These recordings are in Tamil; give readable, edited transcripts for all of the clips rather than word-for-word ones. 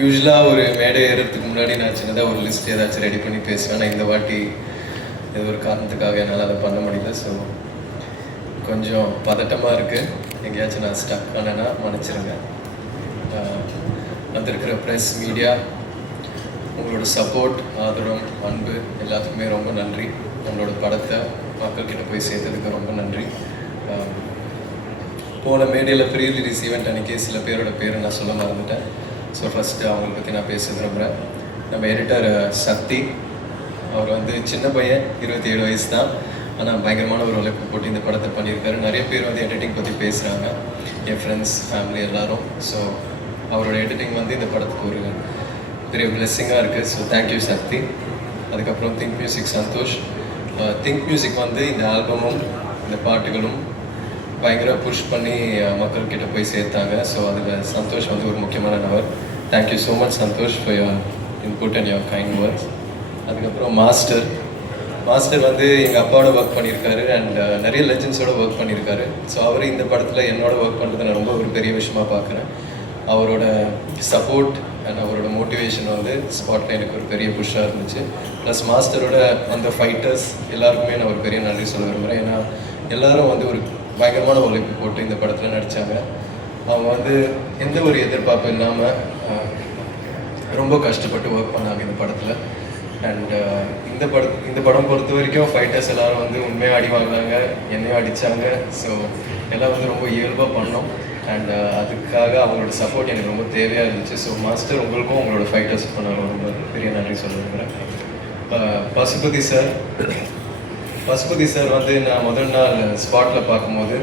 யூஸ்வலாக ஒரு மேடை ஏறுறதுக்கு முன்னாடி நான் சின்னதாக ஒரு லிஸ்ட் ஏதாச்சும் ரெடி பண்ணி பேசுவேன். ஆனால் இந்த வாட்டி ஏதோ ஒரு காரணத்துக்காக என்னால் அதை பண்ண முடியல. ஸோ கொஞ்சம் பதட்டமாக இருக்குது. எங்கேயாச்சும் நான் ஸ்டக் ஆனேன்னா மன்னிச்சிருங்க. வந்திருக்கிற ப்ரெஸ், மீடியா, உங்களோட சப்போர்ட், ஆதரவு, அன்பு எல்லாத்துக்குமே ரொம்ப நன்றி. உங்களோட படத்தை மக்கள்கிட்ட போய் சேர்த்ததுக்கு ரொம்ப நன்றி. போன மேடையில் ப்ரீ ரிலீஸ் ஈவெண்ட் அன்றைக்கி சில பேரோட பேரை நான் சொல்ல மறந்துட்டேன். ஸோ ஃபஸ்ட்டு அவங்களை பற்றி நான் பேச விரும்புகிறேன். நம்ம எடிட்டர் சக்தி, அவர் வந்து சின்ன பையன், 27 வயசு தான். ஆனால் பயங்கரமான ஒரு உழைப்பு போட்டு இந்த படத்தை பண்ணியிருக்காரு. நிறைய பேர் வந்து எடிட்டிங் பற்றி பேசுகிறாங்க, என் ஃப்ரெண்ட்ஸ், ஃபேமிலி எல்லோரும். ஸோ அவரோட எடிட்டிங் வந்து இந்த படத்துக்கு ஒரு பெரிய பிளெஸ்ஸிங்காக இருக்குது. So thank you Sakthi. அதுக்கப்புறம் Think Music Santhosh. Think Music வந்து இந்த ஆல்பமும் இந்த பாட்டுகளும் பயங்கர புஷ் பண்ணி மக்கள்கிட்ட போய் சேர்த்தாங்க. ஸோ அதில் சந்தோஷ் வந்து ஒரு முக்கியமான நபர். Thank you so much Santhosh for your input and your kind words. அதுக்கப்புறம் மாஸ்டர் வந்து எங்கள் அப்பாவோட ஒர்க் பண்ணியிருக்காரு அண்ட் நிறைய லெஜண்ட்ஸோட ஒர்க் பண்ணியிருக்காரு. ஸோ அவர் இந்த படத்தில் என்னோட ஒர்க் பண்ணுறதை நான் ரொம்ப ஒரு பெரிய விஷயமாக பார்க்குறேன். அவரோட சப்போர்ட் அண்ட் அவரோட மோட்டிவேஷன் வந்து ஸ்பாட்டில் எனக்கு ஒரு பெரிய புஷ்ஷாக இருந்துச்சு. ப்ளஸ் மாஸ்டரோட அந்த ஃபைட்டர்ஸ் எல்லாருக்குமே நான் ஒரு பெரிய நன்றி சொல்ல விரும்புகிறேன். ஏன்னா எல்லோரும் வந்து ஒரு பயங்கரமான உழைப்பு போட்டு இந்த படத்தில் நடித்தாங்க. அவங்க வந்து எந்த ஒரு எதிர்பார்ப்பும் இல்லாமல் ரொம்ப கஷ்டப்பட்டு ஒர்க் பண்ணாங்க இந்த படத்தில். அண்ட் இந்த படம் பொறுத்த வரைக்கும் ஃபைட்டர்ஸ் எல்லோரும் வந்து உண்மையாக அடி வாங்கினாங்க, என்னையும் அடித்தாங்க. ஸோ எல்லாம் வந்து ரொம்ப இயல்பாக பண்ணோம். அண்ட் அதுக்காக அவங்களோட சப்போர்ட் எனக்கு ரொம்ப தேவையாக இருந்துச்சு. ஸோ மாஸ்டர், உங்களுக்கும் உங்களோட ஃபைட்டர்ஸ் பண்ண ரொம்ப பெரிய நன்றி சொல்ல விரும்புகிறேன். பசுபதி சார் வந்து நான் முதல் நாள் ஸ்பாட்டில் பார்க்கும்போது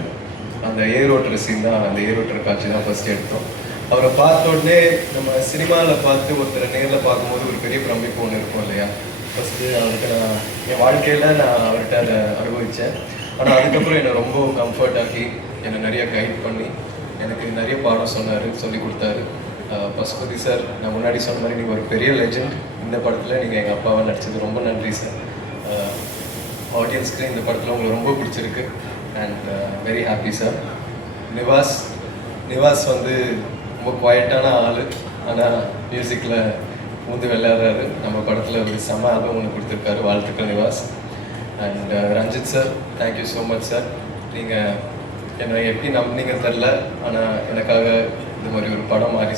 அந்த ஏரோட்டுற சீன் தான், அந்த ஏரோட்டுற காட்சி தான் ஃபஸ்ட்டு எடுத்தோம். அவரை பார்த்த உடனே நம்ம சினிமாவில் பார்த்து ஒருத்தரை நேரில் பார்க்கும்போது ஒரு பெரிய பிரமிப்பு ஒன்று இருக்கும் இல்லையா. ஃபஸ்ட்டு அவருக்கு நான் என் வாழ்க்கையில் நான் அவர்கிட்ட அதை அனுபவித்தேன். ஆனால் அதுக்கப்புறம் என்னை ரொம்ப கம்ஃபர்ட் ஆக்கி என்னை நிறைய கைட் பண்ணி எனக்கு நிறைய பாடம் சொல்லி கொடுத்தாரு. பசுபதி சார், நான் முன்னாடி சொன்ன மாதிரி நீங்கள் ஒரு பெரிய லெஜண்ட். இந்த படத்தில் நீங்கள் எங்கள் அப்பாவை நடிச்சது ரொம்ப நன்றி சார். ஆடியன்ஸ்க்கு இந்த படத்தில் உங்களுக்கு ரொம்ப பிடிச்சிருக்கு and very happy sir. Nivas வந்து ரொம்ப குவாய்ட்டான ஆள், ஆனால் மியூசிக்கில் பூந்து விளையாடுறாரு. நம்ம படத்தில் ஒரு செம ஆல்பம் ஒன்று கொடுத்துருக்காரு. வாழ்த்துக்கள் Nivas. And Ranjith sir, thank you so much sir. நீங்கள் என்னை எப்படி நம்பினீங்கன்னு தெரில, ஆனால் எனக்காக இது மாதிரி ஒரு படம் மாரி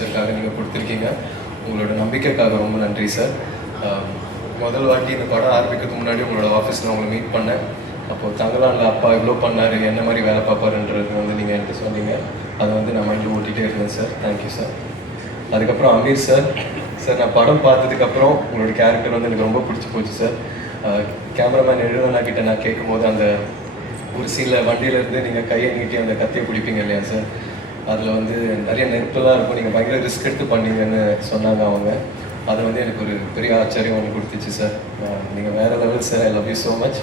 சாருக்காக நீங்கள் கொடுத்துருக்கீங்க. உங்களோட நம்பிக்கைக்காக ரொம்ப நன்றி சார். முதல் வாட்டி இந்த படம் ஆரம்பிக்கிறதுக்கு முன்னாடி உங்களோட ஆஃபீஸில் உங்களை மீட் பண்ணேன். அப்போது தங்கலானில் அப்பா இவ்வளோ பண்ணார், என்ன மாதிரி வேலை பார்ப்பாருன்றது வந்து நீங்கள் என்கிட்ட சொன்னீங்க. அதை வந்து நான் மைண்டில் ஓட்டிகிட்டே இருந்தேன் சார். Thank you sir. அதுக்கப்புறம் அமீர் சார், நான் படம் பார்த்ததுக்கப்புறம் உங்களோட கேரக்டர் வந்து எனக்கு ரொம்ப பிடிச்சி போச்சு சார். கேமராமேன் எழுதனா கிட்ட நான் கேட்கும்போது அந்த ஒரு சீனில் வண்டியிலேருந்து நீங்கள் கையை நீட்டி அந்த கத்தியை பிடிப்பீங்க இல்லையா சார், அதில் வந்து நிறைய நெருப்பெல்லாம் இருக்கும், நீங்கள் பயங்கர ரிஸ்க் எடுத்து பண்ணீங்கன்னு சொன்னாங்க அவங்க. அது வந்து எனக்கு ஒரு பெரிய ஆச்சரியம் ஒன்று கொடுத்துச்சு சார். நீங்கள் வேறு level sir. I love you so much.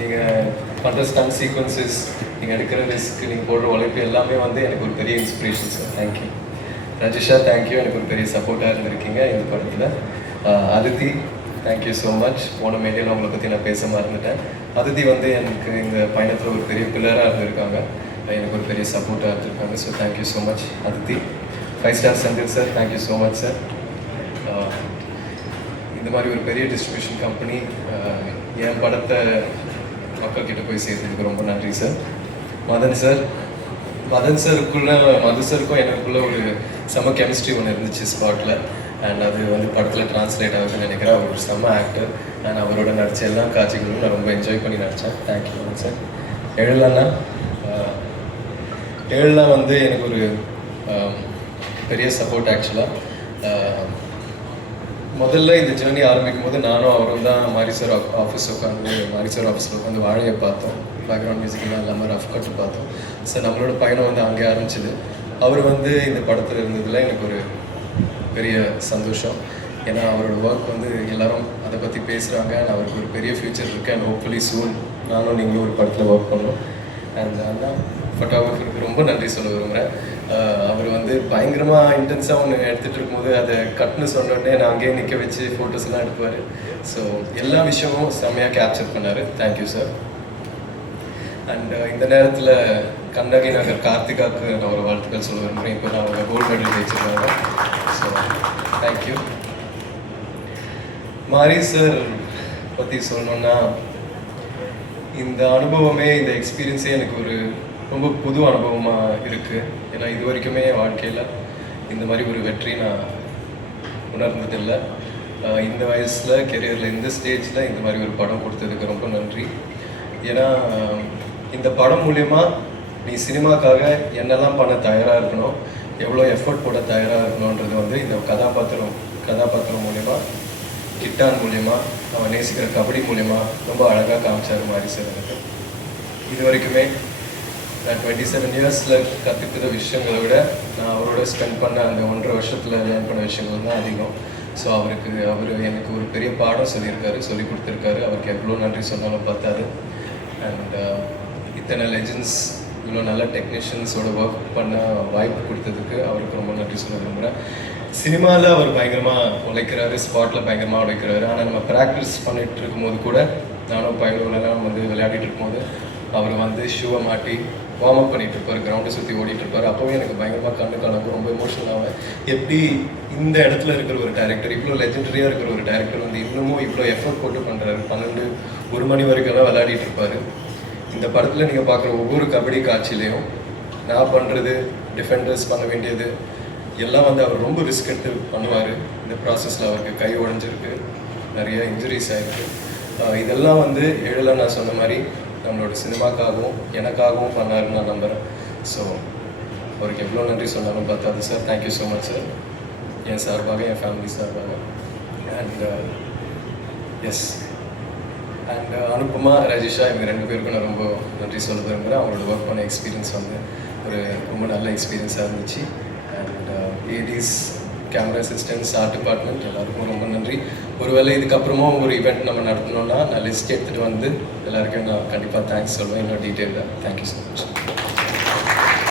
நீங்கள் பண்ணுற ஸ்டன் சீக்வன்சஸ், நீங்கள் எடுக்கிற ரிஸ்க், நீங்கள் போடுற உழைப்பு எல்லாமே வந்து எனக்கு ஒரு பெரிய inspiration sir. Thank you. Rajisha, thank you. எனக்கு ஒரு பெரிய சப்போர்ட்டாக இருந்திருக்கீங்க இந்த படத்தில். Aditi, thank you so much. போன மீடியாவில் உங்களை பற்றி நான் பேச மறந்துட்டேன். அதித்தி வந்து எனக்கு இந்த பயணத்தில் ஒரு பெரிய பில்லராக இருந்திருக்காங்க, எனக்கு ஒரு பெரிய சப்போர்ட்டாக இருந்திருக்காங்க. So thank you so much Aditi. 5 star சந்தில் sir, thank you so much sir. இந்த மாதிரி ஒரு பெரிய டிஸ்ட்ரிபியூஷன் கம்பெனி என் படத்தை மக்கள்கிட்ட போய் சேர்த்ததுக்கு ரொம்ப நன்றி சார். மதன் சாருக்கும் எனக்குள்ள ஒரு செம கெமிஸ்ட்ரி ஒன்று இருந்துச்சு ஸ்பாட்டில். அண்ட் அது வந்து படத்தில் டிரான்ஸ்லேட் ஆகுதுன்னு நினைக்கிறேன். அவர் ஒரு செம ஆக்டர். நான் அவரோட நடித்த எல்லா காட்சிகளும் நான் ரொம்ப என்ஜாய் பண்ணி நடித்தேன். Thank you sir. ஏழெல்லாம் வந்து எனக்கு ஒரு பெரிய சப்போர்ட். ஆக்சுவலாக முதல்ல இந்த ஜேர்னி ஆரம்பிக்கும் போது நானும் அவரும் தான் மாரி சார் ஆஃபீஸில் உட்காந்து வாழையை பார்த்தோம். பேக்ரவுண்ட் மியூசிக்லாம் இல்லாமல் ரஃப் கட்டு பார்த்தோம். ஸோ நம்மளோட பயணம் வந்து அங்கே ஆரம்பிச்சிது. அவர் வந்து இந்த படத்தில் இருந்ததில் எனக்கு ஒரு பெரிய சந்தோஷம். ஏன்னா அவரோட ஒர்க் வந்து எல்லோரும் அதை பற்றி பேசுகிறாங்க. அவருக்கு ஒரு பெரிய ஃப்யூச்சர் இருக்குது. அண்ட் ஹோப்ஃபுல்லி சூன் நானும் நீங்களும் ஒரு படத்தில் ஒர்க் பண்ணோம். அண்ட் அதான் ஃபோட்டோகிராஃபருக்கு ரொம்ப நன்றி சொல்ல விரும்புகிறேன். அவர் வந்து பயங்கரமாக இன்டென்ஸாக ஒன்று எடுத்துகிட்டு இருக்கும்போது அதை கட்டுன்னு சொன்னோடனே நான் அங்கேயே நிற்க வச்சு ஃபோட்டோஸ்லாம் எடுப்பார். ஸோ எல்லா விஷயமும் செம்மையாக கேப்சர் பண்ணார். Thank you sir. அண்ட் இந்த நேரத்தில் கண்ணகி நகர் கார்த்திகாவுக்கு நான் ஒரு வாழ்த்துக்கள் சொல்ல விரும்புகிறேன். இப்போ நான் அவங்க கோல்டு மெடல் ஜெயிச்சிருக்காங்க. So thank you. மாரி சார் பற்றி சொல்லணுன்னா, இந்த அனுபவமே இந்த எக்ஸ்பீரியன்ஸே எனக்கு ஒரு ரொம்ப புது அனுபவமாக இருக்குது. ஏன்னா இது வரைக்குமே என் வாழ்க்கையில் இந்த மாதிரி ஒரு வெற்றி நான் உணர்ந்ததில்லை. இந்த வயசில் கெரியரில் இந்த ஸ்டேஜில் இந்த மாதிரி ஒரு படம் கொடுத்ததுக்கு ரொம்ப நன்றி. ஏன்னா இந்த படம் மூலயமா நீ சினிமாக்காக என்னெல்லாம் பண்ண தயாராக இருக்கணும், எவ்வளோ எஃபர்ட் போட தயாராக இருக்கணுன்றது வந்து இந்த கதாபாத்திரம் மூலயமா, கிட்டான் மூலயமா, அவன் நேசிக்கிற கபடி மூலயமா ரொம்ப அழகாக காமிச்சார் மாரி சார். எனக்கு இது வரைக்குமே நான் 27 இயர்ஸில் கற்றுக்கிற விஷயங்களை விட நான் அவரோட ஸ்பெண்ட் பண்ண அந்த 1.5 வருஷத்தில் லேர்ன் பண்ண விஷயங்கள் தான் அதிகம். ஸோ அவர் எனக்கு ஒரு பெரிய பாடம் சொல்லி கொடுத்துருக்காரு. அவருக்கு எவ்வளோ நன்றி சொன்னாலும் பார்த்தாரு. அண்ட் இத்தனை லெஜண்ட்ஸ், இவ்வளோ நல்ல டெக்னீஷியன்ஸோட ஒர்க் பண்ண வாய்ப்பு கொடுத்ததுக்கு அவருக்கு ரொம்ப நன்றி சொல்ல விரும்புகிறேன். சினிமாவில் அவர் பயங்கரமாக உழைக்கிறாரு, ஸ்பாட்டில் பயங்கரமாக உழைக்கிறாரு. ஆனால் நம்ம ப்ராக்டிஸ் பண்ணிகிட்டு இருக்கும்போது கூட, நானும் பயிலெல்லாம் விளையாடிட்டு இருக்கும்போது அவர் வந்து ஷூவை மாட்டி வார்ம் அப் பண்ணிகிட்டு இருப்பார், கிரவுண்டை சுற்றி ஓடிட்டுருப்பார். அப்போவே எனக்கு பயங்கரமாக கலங்கும், ரொம்ப எமோஷனல் ஆவேன். எப்படி இந்த இடத்துல இருக்கிற ஒரு டேரக்டர், இவ்வளோ லெஜெண்டரியாக இருக்கிற ஒரு டேரக்டர் வந்து இன்னமும் இவ்வளோ எஃபர்ட் போட்டு பண்ணுறாரு. 12-1 மணி வரைக்கும்லாம் விளையாடிட்டு இருப்பார். இந்த படத்தில் நீங்கள் பார்க்குற ஒவ்வொரு கபடி காட்சியிலையும் நான் பண்ணுறது, டிஃபெண்டர்ஸ் பண்ண வேண்டியது எல்லாம் வந்து அவர் ரொம்ப ரிஸ்க் எடுத்து பண்ணுவார். இந்த ப்ராசஸில் அவருக்கு கை உடஞ்சிருக்கு, நிறைய இன்ஜுரிஸ் ஆகிருக்கு. இதெல்லாம் வந்து ஏழெல்லாம் நான் சொன்ன மாதிரி நம்மளோட சினிமாக்காகவும் எனக்காகவும் பண்ணாருன்னு நான் நம்புகிறேன். ஸோ அவருக்கு எவ்வளோ நன்றி சொன்னாலும் பார்த்தாது sir. Thank you so much sir, என் சார்பாக, என் ஃபேமிலி சார்பாக. And S, and Anupama, Rajisha, இவங்க 2 பேருக்கும் நான் ரொம்ப நன்றி சொல்ல விரும்புகிறேன். அவங்களோட ஒர்க் பண்ண எக்ஸ்பீரியன்ஸ் வந்து ஒரு ரொம்ப நல்ல எக்ஸ்பீரியன்ஸாக இருந்துச்சு. And ADs, camera assistants, art department எல்லாருக்கும் ரொம்ப நன்றி. ஒருவேளை இதுக்கப்புறமும் ஒரு ஈவெண்ட் நம்ம நடத்தணும்னா நான் லிஸ்ட் எடுத்துகிட்டு வந்து எல்லாருக்கும் நான் கண்டிப்பாக தேங்க்ஸ் சொல்லுவேன், இன்னும் டீட்டெயிலாக. Thank you so much.